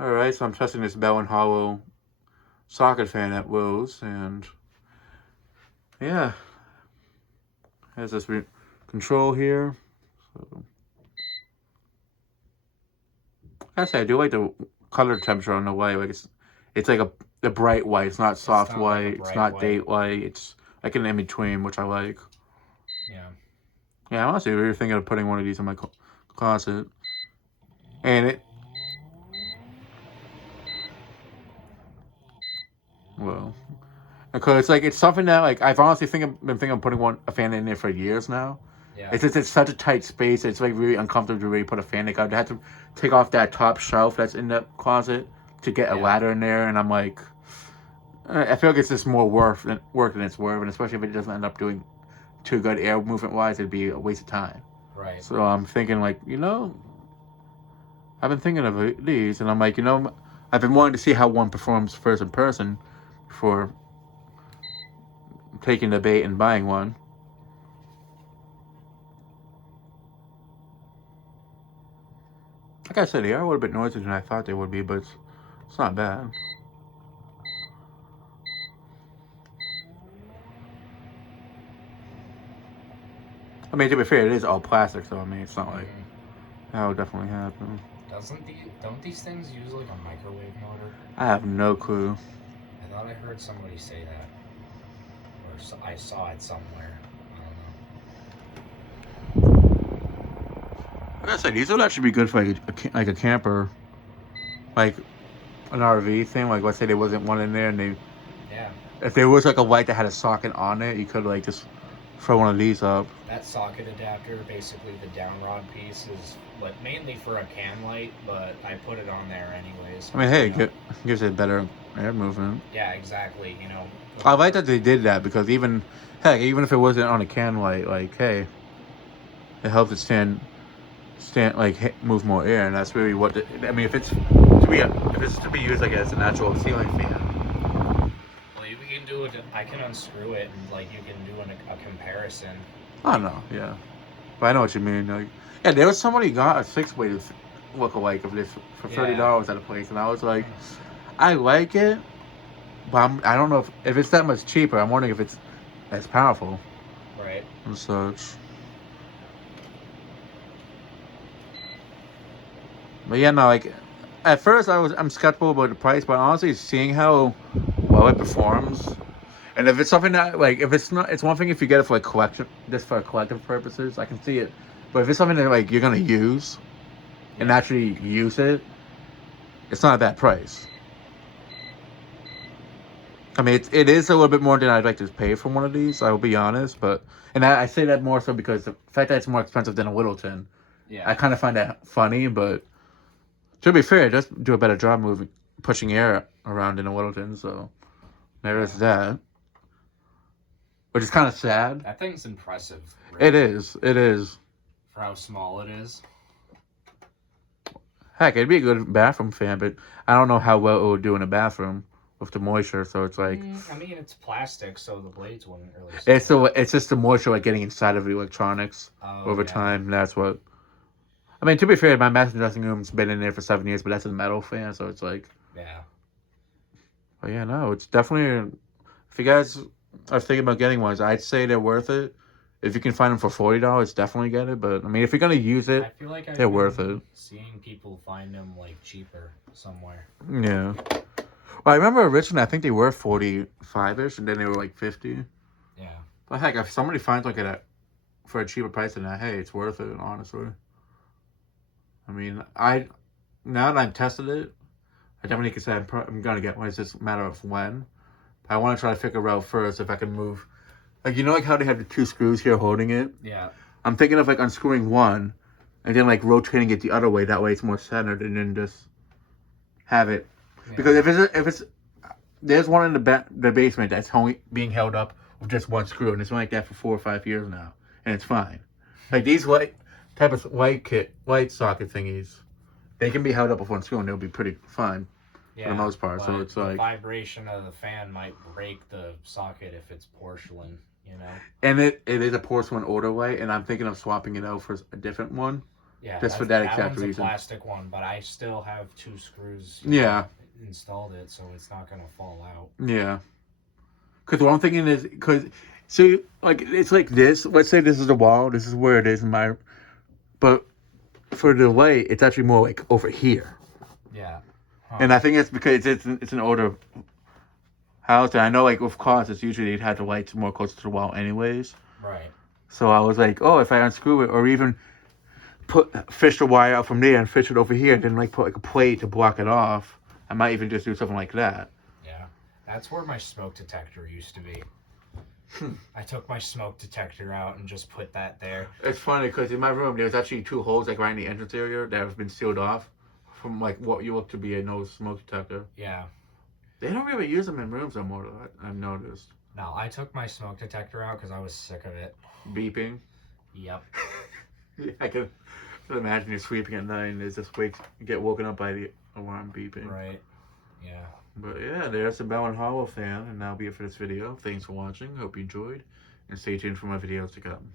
Alright, so I'm testing this Bell and Howell socket fan at Will's, and yeah, has this control here. So, actually, I do like the color temperature on the white. Like it's like a bright white. It's not It's soft not like a white. It's bright not white. date white. It's like an in between, which I like. Yeah. Yeah, I'm honestly really thinking of putting one of these in my closet. And it, well, because like it's something that like I've honestly been thinking of putting a fan in there for years now. Yeah. It's just it's such a tight space. It's like really uncomfortable to really put a fan. Like I'd have to take off that top shelf that's in the closet to get a Yeah. ladder in there, and I'm like, I feel like it's just more work than it's worth, and especially if it doesn't end up doing too good air movement wise, it'd be a waste of time. Right. So I'm thinking like, I've been thinking of these, and I'm like, I've been wanting to see how one performs first in person before taking the bait and buying one. Like I said, they are a little bit noisier than I thought they would be, but it's not bad. I mean, to be fair, it is all plastic, so I mean, it's not like Hmm. that would definitely happen. Don't these things use like a microwave motor? I have no clue. I thought I heard somebody say that, or I saw it somewhere. I don't know. Like I said, these would actually be good for like a camper, like an RV thing. Like let's say there wasn't one in there, and Yeah. if there was like a light that had a socket on it, you could like just throw one of these up. That socket adapter, basically the down rod piece, is like mainly for a can light, but I put it on there anyways I mean, because hey, it gives it better air movement. yeah, exactly. I like that they did that because even if it wasn't on a can light, like hey, it helps it stand like move more air, and that's really I mean. If it's to be used like as an actual ceiling fan. well, you can do it. I can unscrew it and like you can do a comparison. I don't Like know, yeah, but I know what you mean. Like, yeah, there was somebody got a 6 way look alike of this for yeah, $30 at a place, and I was like, I like it, but I don't know if it's that much cheaper. I'm wondering if it's as powerful right. and such. But yeah, no, like at first I'm skeptical about the price, but honestly, seeing how well it performs, and if it's something that like if it's not, it's one thing if you get it for like collection, just for collective purposes, I can see it. But if it's something that like you're gonna use and Yeah. actually use it, it's not a bad price. I mean, it is a little bit more than I'd like to pay for one of these. I will be honest, but and I say that more so because the fact that it's more expensive than a Littleton, I Yeah. kind of find that funny. But to be fair, it does do a better job moving, pushing air around in a Littleton. So there is Yeah. that, which is kind of sad. That thing's impressive, It really, is. It is. for how small it is. Heck, it'd be a good bathroom fan, but I don't know how well it would do in a bathroom with the moisture. So it's like I mean, it's plastic, so the blades wouldn't really it's stick. the it's just the moisture like getting inside of the electronics Oh over yeah. time. That's what. I mean, to be fair, my master dressing room's been in there for 7 years, but that's a metal fan, so it's like. Yeah. But yeah, no, it's definitely. If you guys are thinking about getting ones, I'd say they're worth it. If you can find them for $40, definitely get it. But I mean, if you're gonna use I it, feel like they're I've worth been it. seeing people find them like cheaper somewhere. Yeah. Well, I remember originally, I think they were 45 ish, and then they were like 50. Yeah. But heck, if somebody finds like it for a cheaper price than that, hey, it's worth it. Honestly, I mean, now that I've tested it, I definitely can say I'm gonna get one. It's just a matter of when. I want to try to figure out first if I can move. Like like how they have the two screws here holding it. Yeah. I'm thinking of like unscrewing one, and then like rotating it the other way. That way it's more centered, and then just have it. Because Yeah. if it's there's one in the basement that's only being held up with just one screw, and it's been like that for 4 or 5 years now, and it's fine. Like these type of white socket thingies, they can be held up with one screw, and they'll be pretty fine for the Yeah. most part. So But it's the like, vibration of the fan might break the socket if it's porcelain. and it is a porcelain order white, and I'm thinking of swapping it out for a different one. Yeah, Just for that exact one's reason. a plastic one, but I still have 2 screws. Yeah. Installed it, so it's not gonna fall out. Yeah. Because what I'm thinking is, so, like, it's like this. Let's say this is the wall. This is where it is in my... But for the light, it's actually more, like, over here. Yeah. Huh. And I think it's because it's an older house. And I know, like, with cars, it's usually it had the lights more close to the wall anyways. Right. So I was like, oh, if I unscrew it, or even fish the wire out from there and fish it over here, and then, like, put, like, a plate to block it off. I might even just do something like that. Yeah. That's where my smoke detector used to be. I took my smoke detector out and just put that there. It's funny because in my room there's actually 2 holes like right in the entrance area that have been sealed off from like what you look to be a no smoke detector. Yeah. They don't really use them in rooms anymore. I've noticed. No, I took my smoke detector out because I was sick of it. Beeping. Yep. I can imagine you're sleeping at night and it's just get woken up by the alarm beeping. Right. Yeah. But yeah, there's the Bell and Howell fan, and that'll be it for this video. Thanks for watching. Hope you enjoyed, and stay tuned for more videos to come.